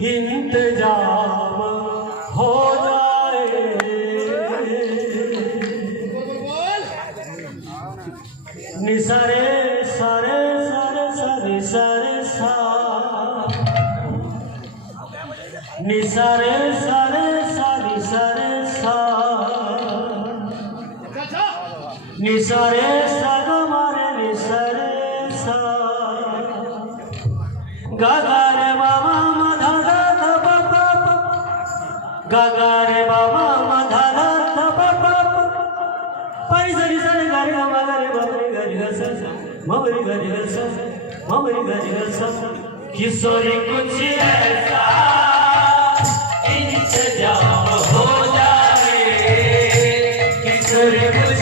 इंतजाम हो जाए। निसारे सारे सारे सारे सारे सा, निसारे सारे सारे सारे सा, निसारे साग मारे निसारे सा, गागा रे बाबा मधा धा धा पा, गागा रे बाबा मधा धा धा पा, पैसा निसारे गारे गा रे बाबरे गारे गा सा, मबरे गारे गा सा, मबरे गारे गा सा, किशोरी कुछ ऐसा इंतजाम हो जाए, किशोरी कुछ